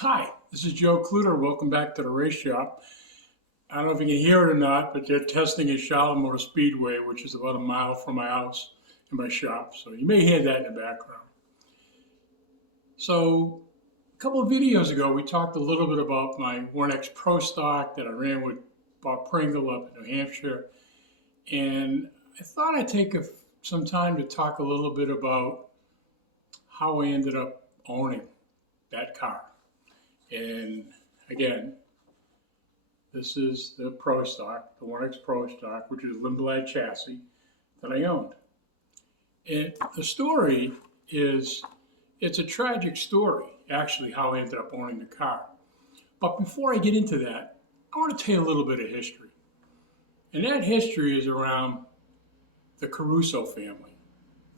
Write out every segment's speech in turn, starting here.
Hi, this is Joe Cluter. Welcome back to the race shop. I don't know if you can hear it or not, but they're testing at Charlotte Motor Speedway, which is about a mile from my house and my shop. So you may hear that in the background. So a couple of videos ago, we talked a little bit about my 1X Pro stock that I ran with Bob Pringle up in New Hampshire. And I thought I'd take some time to talk a little bit about how I ended up owning that car. And again, this is the Pro stock, the 1X Pro stock, which is a Lindblad chassis that I owned. And the story is, it's a tragic story, actually, how I ended up owning the car. But before I get into that, I want to tell you a little bit of history. And that history is around the Caruso family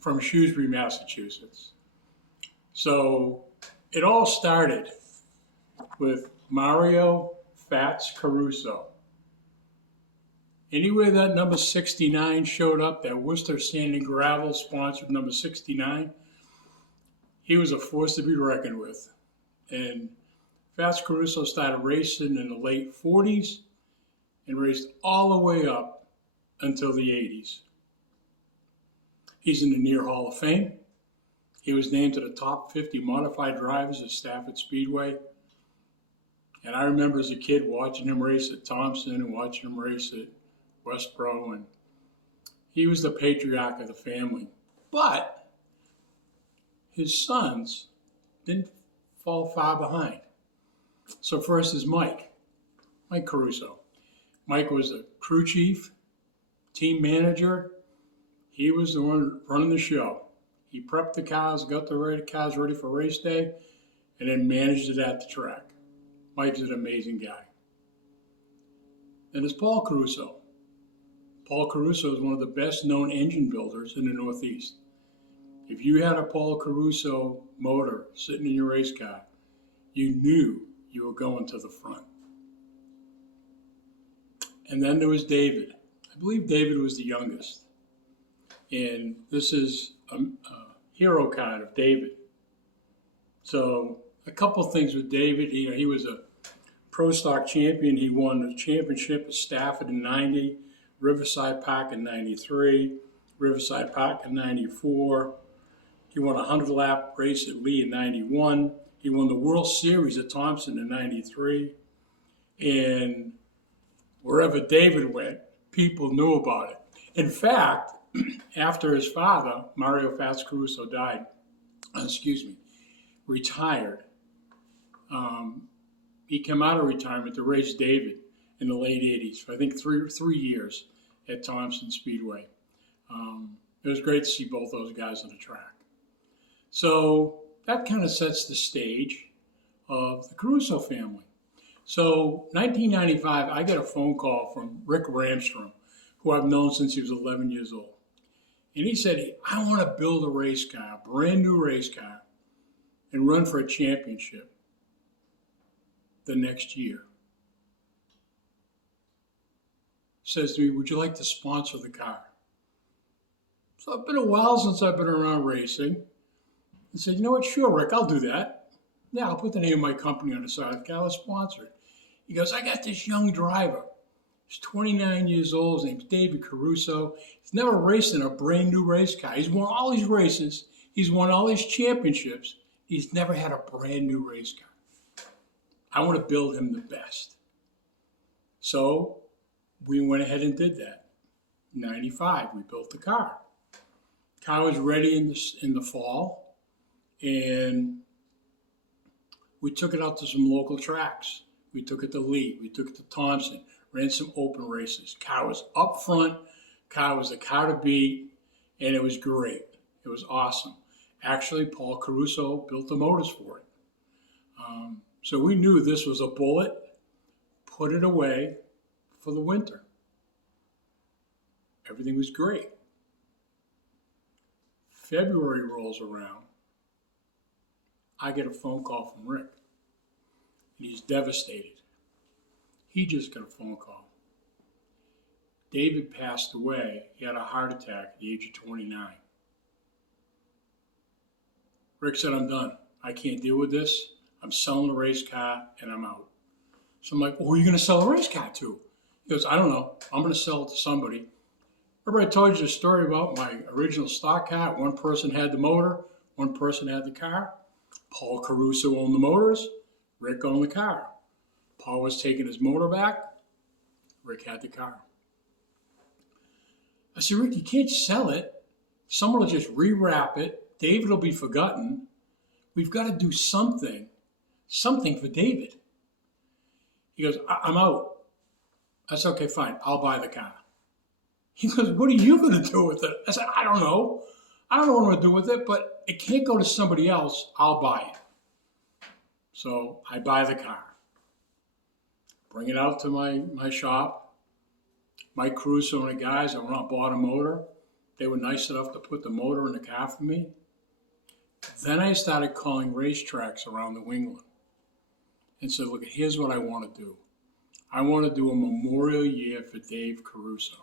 from Shrewsbury, Massachusetts. So it all started with Mario Fats Caruso. Anywhere that number 69 showed up, that Worcester Sand and Gravel sponsored number 69, he was a force to be reckoned with. And Fats Caruso started racing in the late 40s and raced all the way up until the 80s. He's in the Near Hall of Fame. He was named to the top 50 modified drivers at Stafford Speedway. And I remember as a kid watching him race at Thompson and watching him race at Westboro, and he was the patriarch of the family. But his sons didn't fall far behind. So first is Mike Caruso. Mike was a crew chief, team manager. He was the one running the show. He prepped the cars, got the cars ready for race day, and then managed it at the track. Mike's an amazing guy. Then there's Paul Caruso. Paul Caruso is one of the best known engine builders in the Northeast. If you had a Paul Caruso motor sitting in your race car, you knew you were going to the front. And then there was David. I believe David was the youngest. And this is a hero card of David. So a couple things with David. He was a Pro Stock champion. He won the championship at Stafford in 90, Riverside Park in 93, Riverside Park in 94. He won a 100-lap race at Lee in 91. He won the World Series at Thompson in 93. And wherever David went, people knew about it. In fact, after his father, Mario Fats Caruso, retired, he came out of retirement to race David in the late 80s for I think three years at Thompson Speedway. It was great to see both those guys on the track. So that kind of sets the stage of the Caruso family. So 1995, I get a phone call from Rick Ramstrom, who I've known since he was 11 years old. And he said, "Hey, I want to build a race car, a brand new race car, and run for a championship the next year." Says to me, "Would you like to sponsor the car?" So it's been a while since I've been around racing. I said, "You know what? Sure, Rick, I'll do that. Yeah, I'll put the name of my company on the side of the car. Let's sponsor it." He goes, "I got this young driver. He's 29 years old. His name's David Caruso. He's never raced in a brand new race car. He's won all these races. He's won all these championships. He's never had a brand new race car. I want to build him the best." So we went ahead and did that. In 95, we built the car. The car was ready in the fall, and we took it out to some local tracks. We took it to Lee. We took it to Thompson. Ran some open races. Car was up front. Car was the car to beat, and it was great. It was awesome. Actually, Paul Caruso built the motors for it. So we knew this was a bullet. Put it away for the winter. Everything was great. February rolls around. I get a phone call from Rick, and he's devastated. He just got a phone call. David passed away. He had a heart attack at the age of 29. Rick said, "I'm done. I can't deal with this. I'm selling the race car and I'm out. So I'm like, well, who are you going to sell the race car to? He goes, I don't know. I'm going to sell it to somebody. Remember I told you the story about my original stock car? One person had the motor, one person had the car. Paul Caruso owned the motors, Rick owned the car. Paul was taking his motor back, Rick had the car. I said, Rick, you can't sell it. Someone will just rewrap it. David will be forgotten. We've got to do something for David. He goes, I'm out. I said, okay, fine, I'll buy the car. He goes, what are you going to do with it? I said, I don't know. I don't know what I'm going to do with it, but it can't go to somebody else. I'll buy it. So I buy the car. Bring it out to my shop. Mike Caruso and the guys, I went out and bought a motor. They were nice enough to put the motor in the car for me. Then I started calling racetracks around New England and said, look, here's what I want to do. I want to do a memorial year for Dave Caruso.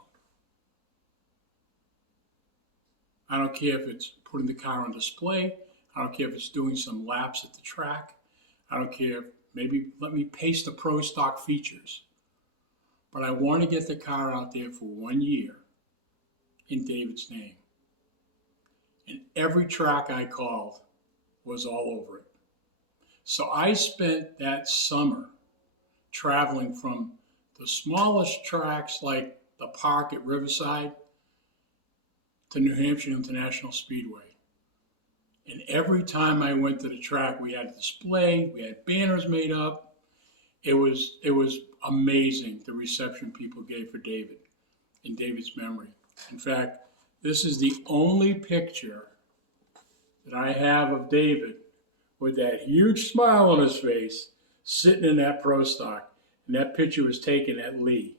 I don't care if it's putting the car on display. I don't care if it's doing some laps at the track. I don't care if maybe let me paste the pro stock features. But I want to get the car out there for 1 year in David's name. And every track I called was all over it. So I spent that summer traveling from the smallest tracks like the park at Riverside to New Hampshire International Speedway. And every time I went to the track, we had a display, we had banners made up. It was amazing the reception people gave for David in David's memory. In fact, this is the only picture that I have of David with that huge smile on his face sitting in that pro stock. And that picture was taken at Lee.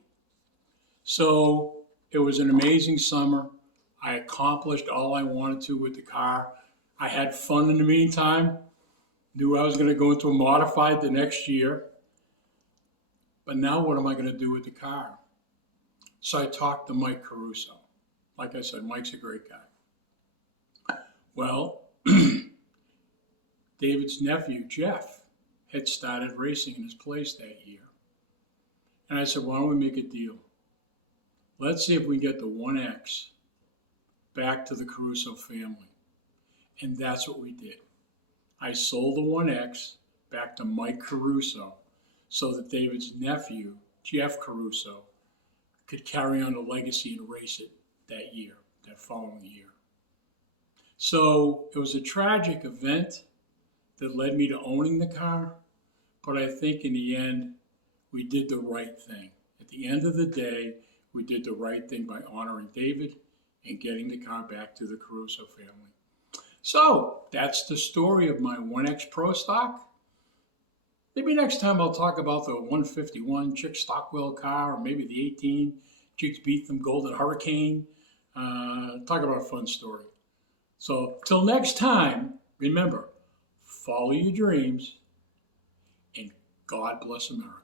So it was an amazing summer. I accomplished all I wanted to with the car. I had fun in the meantime. Knew I was going to go into a modified the next year. But now what am I going to do with the car? So I talked to Mike Caruso. Like I said, Mike's a great guy. Well, David's nephew, Jeff, had started racing in his place that year. And I said, why don't we make a deal? Let's see if we get the 1X back to the Caruso family. And that's what we did. I sold the 1X back to Mike Caruso so that David's nephew, Jeff Caruso, could carry on the legacy and race it that year, that following year. So it was a tragic event that led me to owning the car, but I think in the end, we did the right thing. At the end of the day, we did the right thing by honoring David and getting the car back to the Caruso family. So that's the story of my 1X Pro Stock. Maybe next time I'll talk about the 151 Chick Stockwell car, or maybe the 18 Jigs Beetham Golden Hurricane. Talk about a fun story. So till next time, remember, follow your dreams and God bless America.